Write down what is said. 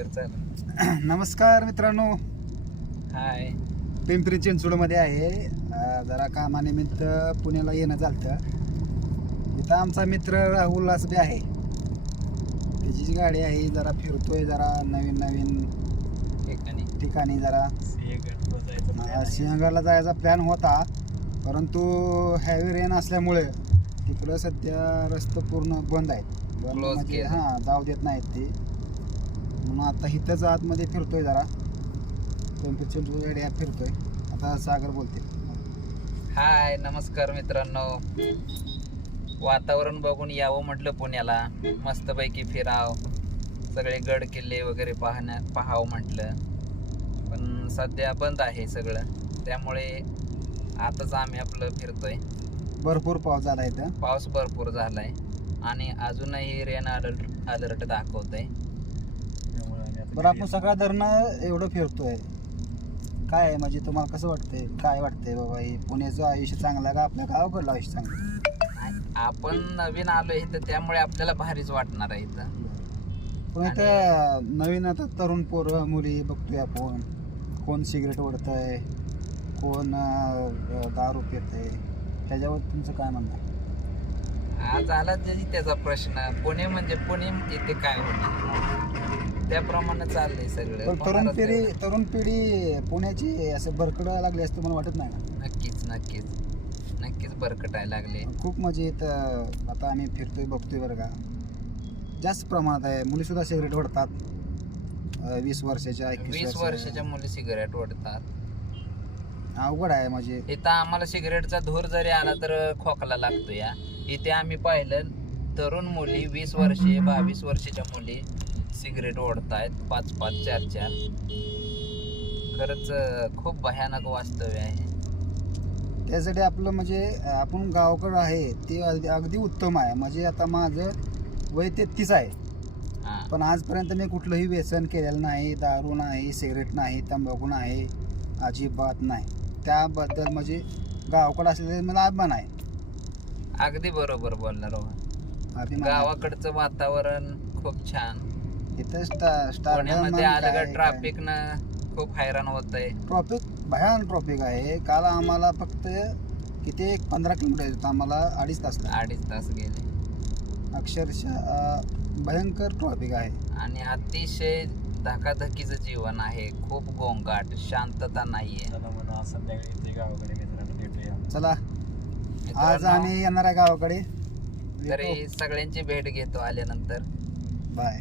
कर चल. नमस्कार मित्रांनो, हाय. पिंपरी चिंचवडमध्ये आहे. जरा कामानिमित्त पुण्याला येणं झालं. इथं आमचा मित्र राहुल असबे आहे. त्याची जी गाडी आहे जरा फिरतोय, जरा नवीन नवीन ठिकाणी जरा सिंहगडला जायचा प्लॅन होता, परंतु हॅवी रेन असल्यामुळे तिकडं सध्या रस्ते पूर्ण बंद आहेत. म्हणजे जाऊ देत नाहीत ते. म्हणून आता इथंच आतमध्ये फिरतोय, जरा पिंपरी चिंचवड गाडी फिरतोय. आता सागर बोलते. हाय, नमस्कार मित्रांनो. वातावरण बघून यावं म्हटलं पुण्याला, मस्तपैकी फिराव, सगळे गड किल्ले वगैरे पाहावं म्हटलं, पण सध्या बंद आहे सगळं. त्यामुळे आताच आम्ही आपलं फिरतोय. भरपूर पाऊस झाला इथं. पाऊस भरपूर झालाय आणि अजूनही रेन अलर्ट दाखवतंय. बरं, आपण सगळ्या धरणं एवढं फिरतोय, काय आहे म्हणजे तुम्हाला कसं वाटतंय? काय वाटतंय बाबा, हे पुण्याचं आयुष्य चांगलं का आपल्या गावाकडलं आयुष्य चांगलं? आपण नवीन आलो इथं, त्यामुळे आपल्याला भारीच वाटणार आहे इथं. पण इथं नवीन आता तरुण पोरं मुली बघतोय आपण, कोण सिगरेट ओढतंय, कोण दारू पितंय. त्याच्यावर तुमचं काय म्हणणं आहे? आज आला त्याचा प्रश्न. पुणे म्हणजे पुणे, इथे काय होणार त्याप्रमाणे चाललंय सगळं. तरुण पिढी पुण्याची असं भरकडायला लागली असं तुम्हाला वाटत नाही ना? नक्कीच भरकटायला लागले. खूप म्हणजे इथं आता आम्ही फिरतोय बघतोय बरं का, जास्त प्रमाणात आहे. मुली सुद्धा सिगरेट ओढतात. 20 वर्षाच्या मुली सिगरेट ओढतात. अवघड आहे. म्हणजे इथं आम्हाला सिगरेटचा धूर जरी आला तर खोकला लागतो. या इथे आम्ही पाहिलं तरुण मुली 20 वर्षे 22 वर्षाच्या मुली सिगरेट ओढतायत, 5-5, 4-4. खरंच खूप भयानक वास्तव्य आहे. त्यासाठी आपलं म्हणजे आपण गावाकडं आहे ते अगदी उत्तम आहे. म्हणजे आता माझं वय 33 आहे, पण आजपर्यंत मी कुठलंही व्यसन केलेलं नाही. दारू नाही, सिगरेट नाही, तंबाखू नाही, अजिबात नाही. त्याबद्दल म्हणजे गावाकडं असलेले मला अभिमान आहे. अगदी बरोबर बोलला रोहन. गावाकडचं वातावरण खूप छान. इथं पुण्यामध्ये आलं ट्रॅफिक न खूप हैराण होत आहे. भयान ट्रॉफिक आहे. काल आम्हाला फक्त किती 15 किलोमीटर येत, आम्हाला 2.5 तास गेले. अक्षरशः भयंकर ट्रॉफिक आहे आणि अतिशय धकाधकीचं जीवन आहे. खूप गोंगाट, शांतता नाहीये. चला, आज आम्ही येणार आहे गावाकडे. तरी सगळ्यांची भेट घेतो आल्यानंतर. बाय.